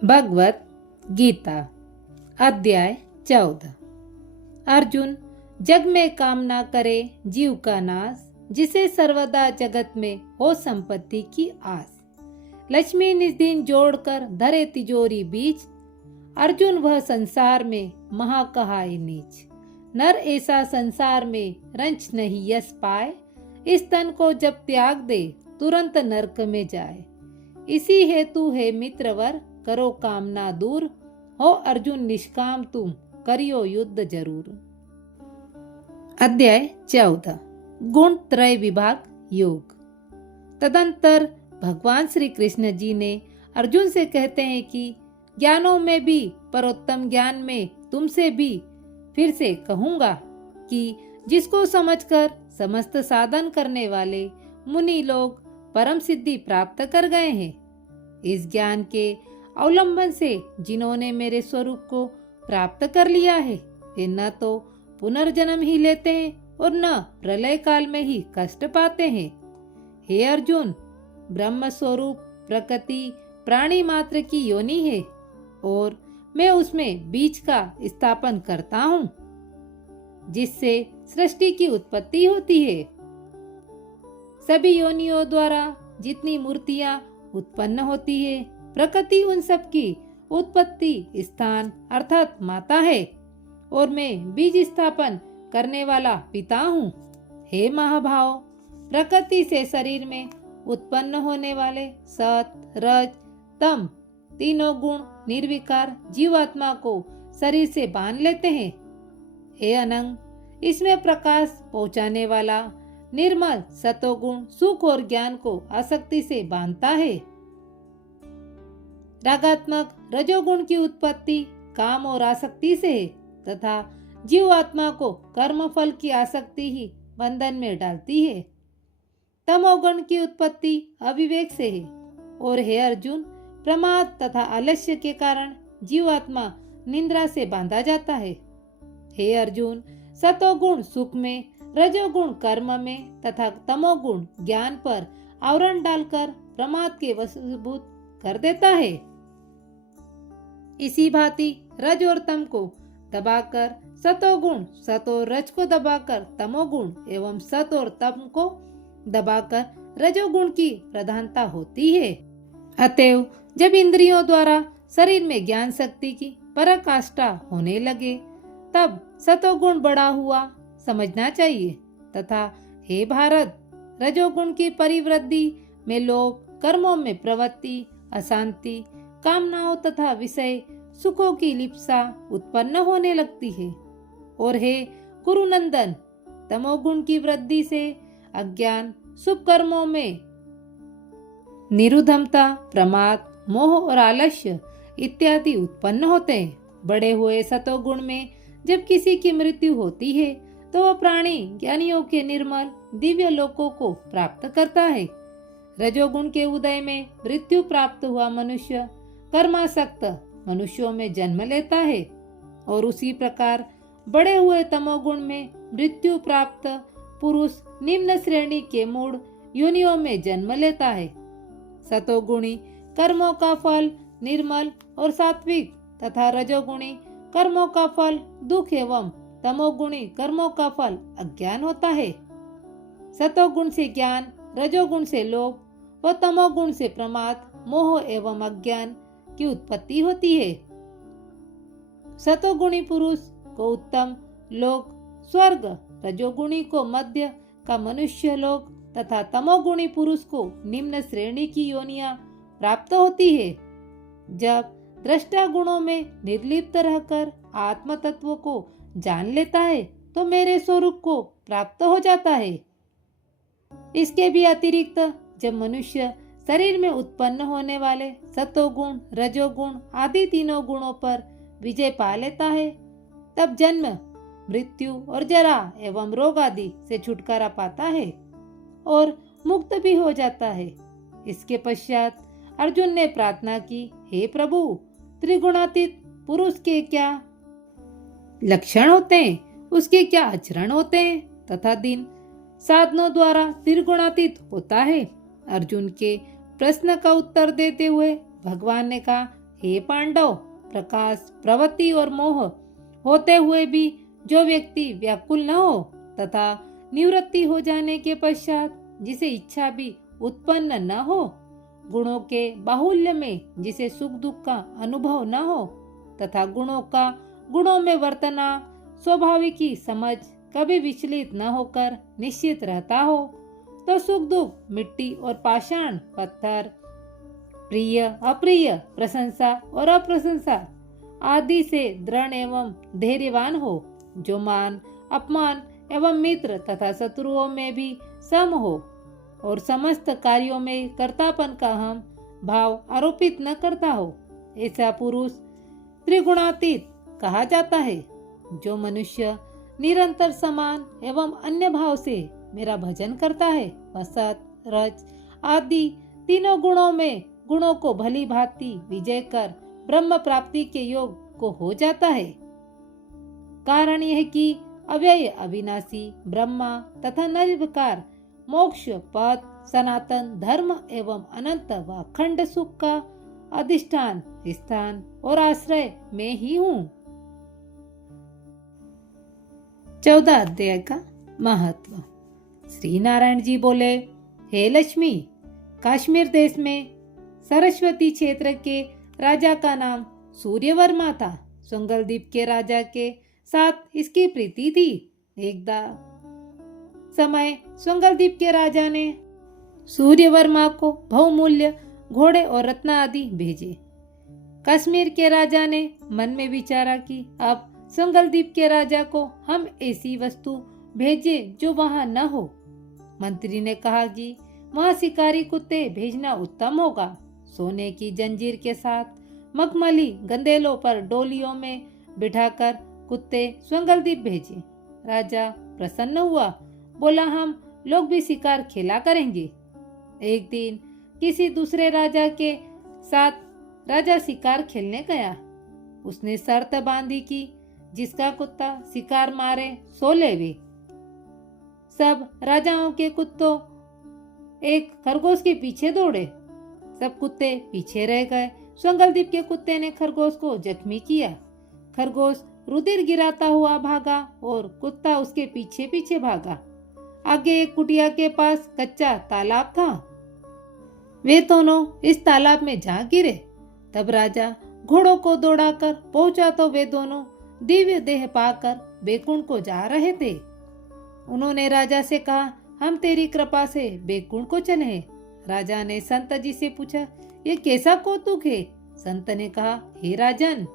भगवत गीता अध्याय 14। अर्जुन, जग में कामना करे जीव का नाश, जिसे सर्वदा जगत में हो संपत्ति की आस। लक्ष्मी निज दिन जोड़कर धरे तिजोरी बीच, अर्जुन वह संसार में महा कहाए नीच। नर ऐसा संसार में रंच नहीं यस पाए, इस तन को जब त्याग दे तुरंत नरक में जाए। इसी हेतु है मित्रवर करो कामना दूर, हो अर्जुन निष्काम तुम करियो युद्ध जरूर। अध्याय 14। गुण त्रय विभाग योग। तदंतर भगवान श्री कृष्ण जी ने अर्जुन से कहते हैं कि ज्ञानों में भी परोत्तम ज्ञान में तुमसे भी फिर से कहूंगा कि जिसको समझकर समस्त साधन करने वाले मुनि लोग परम सिद्धि प्राप्त कर गए हैं। इस ज्ञान के अवलंबन से जिन्होंने मेरे स्वरूप को प्राप्त कर लिया है, वे न तो पुनर्जन्म ही लेते हैं और न प्रलय काल में ही कष्ट पाते हैं। हे अर्जुन, ब्रह्म स्वरूप प्रकृति प्राणी मात्र की योनि है और मैं उसमें बीज का स्थापन करता हूँ, जिससे सृष्टि की उत्पत्ति होती है। सभी योनियों द्वारा जितनी मूर्तियां उत्पन्न होती है, प्रकृति उन सब की उत्पत्ति स्थान अर्थात माता है और मैं बीज स्थापन करने वाला पिता हूँ। हे महाभाव, प्रकृति से शरीर में उत्पन्न होने वाले सत रज तम तीनों गुण निर्विकार जीवात्मा को शरीर से बांध लेते हैं। हे अनंग, इसमें प्रकाश पहुंचाने वाला निर्मल सतोगुण सुख और ज्ञान को आसक्ति से बांधता है। रागात्मक रजोगुण की उत्पत्ति काम और आसक्ति से है तथा जीवात्मा को कर्म फल की आसक्ति ही बंधन में डालती है। तमोगुण की उत्पत्ति अविवेक से है और हे अर्जुन, प्रमाद तथा आलस्य के कारण जीवात्मा निद्रा से बांधा जाता है। हे अर्जुन, सतोगुण सुख में, रजोगुण कर्म में तथा तमोगुण ज्ञान पर आवरण डालकर प्रमाद के वशीभूत कर देता है। इसी भांति रज और तम को दबाकर सतोगुण, सत और रज को दबाकर तमोगुण एवं सत और तम को दबाकर रजोगुण की प्रधानता होती है। अतएव जब इंद्रियों द्वारा शरीर में ज्ञान शक्ति की पराकाष्ठा होने लगे, तब सतोगुण बड़ा हुआ समझना चाहिए तथा हे भारत, रजोगुण की परिवृद्धि में लोभ, कर्मों में प्रवृत्ति, अशांति, कामनाओं तथा विषय सुखों की लिप्सा उत्पन्न होने लगती है। और हे कुरुनंदन, तमोगुण की वृद्धि से अज्ञान, शुभ कर्मों में निरुद्धमता, प्रमाद, मोह और आलस्य इत्यादि उत्पन्न होते हैं। बढ़े हुए सतोगुण में जब किसी की मृत्यु होती है तो वह प्राणी ज्ञानियों के निर्मल दिव्य लोकों को प्राप्त करता है। रजोगुण के उदय में मृत्यु प्राप्त हुआ मनुष्य कर्मासक्त मनुष्यों में जन्म लेता है और उसी प्रकार बढ़े हुए तमोगुण में मृत्यु प्राप्त पुरुष निम्न श्रेणी के मूढ़ योनियों में जन्म लेता है। सतोगुणी कर्मों का फल निर्मल और सात्विक तथा रजोगुणी कर्मों का फल दुख एवं तमोगुणी कर्मों का फल अज्ञान होता है। सतोगुण से ज्ञान, रजोगुण से लोभ व तमोगुण से प्रमाद, मोह एवं अज्ञान की उत्पत्ति होती है। सतोगुणी पुरुष को उत्तम लोक स्वर्ग, रजोगुणी को मध्य का मनुष्य लोक तथा तमोगुणी पुरुष को निम्न श्रेणी की योनियां प्राप्त होती है। जब दृष्टा गुणों में निर्लिप्त रहकर आत्म तत्व को जान लेता है तो मेरे स्वरूप को प्राप्त हो जाता है। इसके भी अतिरिक्त जब मनुष्य शरीर में उत्पन्न होने वाले सतोगुण, रजोगुण आदि तीनों गुणों पर विजय पा लेता है, तब जन्म, मृत्यु और जरा एवं रोग आदि से छुटकारा पाता है और मुक्त भी हो जाता है। इसके पश्चात अर्जुन ने प्रार्थना की, हे प्रभु, त्रिगुणातीत पुरुष के क्या लक्षण होते हैं, उसके क्या आचरण होते हैं तथा दिन साधनों द्वारा त्रिगुणातीत होता है। अर्जुन के प्रश्न का उत्तर देते हुए भगवान ने कहा, हे पांडव, प्रकाश, प्रवृत्ति और मोह होते हुए भी जो व्यक्ति व्याकुल न हो तथा निवृत्ति हो जाने के पश्चात जिसे इच्छा भी उत्पन्न न हो, गुणों के बाहुल्य में जिसे सुख दुख का अनुभव न हो तथा गुणों का गुणों में वर्तना स्वाभाविक की समझ कभी विचलित न होकर निश्चित रहता हो, तो सुख दुख, मिट्टी और पाषाण, पत्थर, प्रिय अप्रिय, प्रशंसा और अप्रशंसा आदि से दृढ़ एवं धैर्यवान हो, जो मान अपमान एवं मित्र तथा शत्रुओं में भी सम हो और समस्त कार्यों में कर्तापन का हम भाव आरोपित न करता हो, ऐसा पुरुष त्रिगुणातीत कहा जाता है। जो मनुष्य निरंतर समान एवं अन्य भाव से मेरा भजन करता है, वह सत, रज आदि तीनों गुणों में गुणों को भली भांति विजय कर ब्रह्म प्राप्ति के योग को हो जाता है। कारण यह कि अव्यय अविनाशी ब्रह्मा तथा निर्विकार मोक्ष पद, सनातन धर्म एवं अनंत व अखंड सुख का अधिष्ठान, स्थान और आश्रय मैं ही हूँ। 14 अध्याय का महत्व। श्री नारायण जी बोले, हे लक्ष्मी, कश्मीर देश में सरस्वती क्षेत्र के राजा का नाम सूर्यवर्मा था। सुंगलदीप के राजा के साथ इसकी प्रीति थी। एकदा समय सुंगलदीप के राजा ने सूर्यवर्मा को बहुमूल्य घोड़े और रत्न आदि भेजे। कश्मीर के राजा ने मन में विचारा कि अब सुंगलदीप के राजा को हम ऐसी वस्तु भेजे जो वहां न हो। मंत्री ने कहा कि वहां शिकारी कुत्ते भेजना उत्तम होगा। सोने की जंजीर के साथ मखमली गंदेलों पर डोलियों में बिठाकर कुत्ते सुंगलदीप भेजे। राजा प्रसन्न हुआ, बोला, हम लोग भी शिकार खेला करेंगे। एक दिन किसी दूसरे राजा के साथ राजा शिकार खेलने गया। उसने शर्त बांधी कि जिसका कुत्ता शिकार मारे सो लेवे। सब राजाओं के कुत्तों एक खरगोश के पीछे दौड़े। सब कुत्ते पीछे रह गए। सुंगलदीप के कुत्ते ने खरगोश को जख्मी किया। खरगोश रुधिर गिराता हुआ भागा और कुत्ता उसके पीछे पीछे भागा। आगे एक कुटिया के पास कच्चा तालाब था। वे दोनों इस तालाब में जा गिरे। तब राजा घोड़ों को दौड़ाकर पहुंचा तो वे दोनों दिव्य देह पाकर बैकुंठ को जा रहे थे। उन्होंने राजा से कहा, हम तेरी कृपा से बैकुंठ को चले हैं। राजा ने संत जी से पूछा, ये कैसा कौतुक है? संत ने कहा, हे राजन,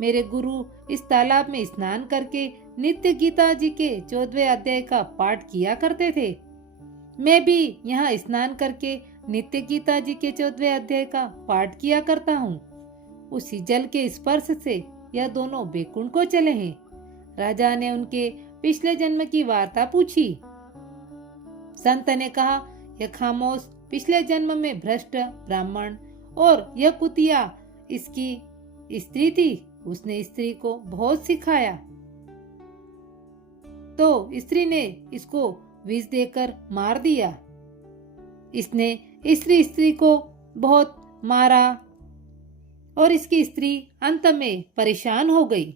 मेरे गुरु इस तालाब में स्नान करके नित्य गीता जी के 14वें अध्याय का पाठ किया करते थे। मैं भी यहाँ स्नान करके नित्य गीता जी के 14वें अध्याय का पाठ किया करता हूँ। उसी जल के स्पर्श से यह दोनों बैकुंठ को चले हैं। राजा ने उनके पिछले जन्म की वार्ता पूछी। संत ने कहा, यह खामोश पिछले जन्म में भ्रष्ट ब्राह्मण और यह कुतिया इसकी स्त्री थी। उसने स्त्री को बहुत सिखाया तो स्त्री ने इसको विष देकर मार दिया। इसने स्त्री को बहुत मारा और इसकी स्त्री अंत में परेशान हो गई।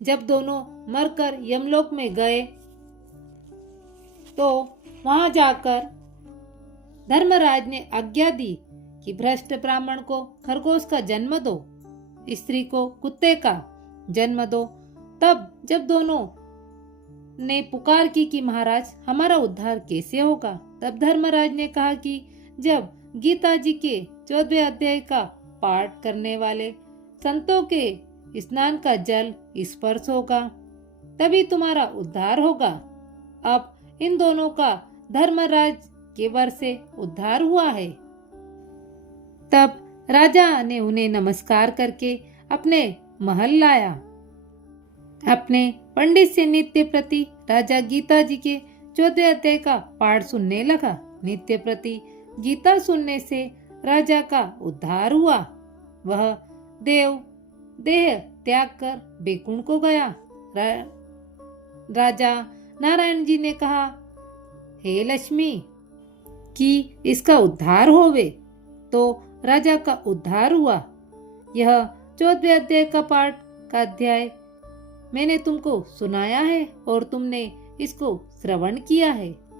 जब दोनों मरकर यमलोक में गए तो वहां जाकर धर्मराज ने आज्ञा दी कि भ्रष्ट ब्राह्मण को खरगोश का जन्म दो, स्त्री को कुत्ते का जन्म दो। तब जब दोनों ने पुकार की कि महाराज, हमारा उद्धार कैसे होगा? तब धर्मराज ने कहा कि जब गीता जी के 14वें अध्याय का पाठ करने वाले संतों के स्नान का जल स्पर्श होगा तभी तुम्हारा उद्धार होगा। अब इन दोनों का धर्मराज के वर से उद्धार हुआ है। तब राजा ने उन्हें नमस्कार करके अपने महल लाया। अपने पंडित से नित्य प्रति राजा गीता जी के 14वें अध्याय का पाठ सुनने लगा। नित्य प्रति गीता सुनने से राजा का उद्धार हुआ। वह देह त्याग कर बैकुंठ को गया। राजा नारायण जी ने कहा, हे लक्ष्मी, कि इसका उद्धार होवे। तो राजा का उद्धार हुआ। यह 14वें अध्याय का पाठ का अध्याय मैंने तुमको सुनाया है और तुमने इसको श्रवण किया है।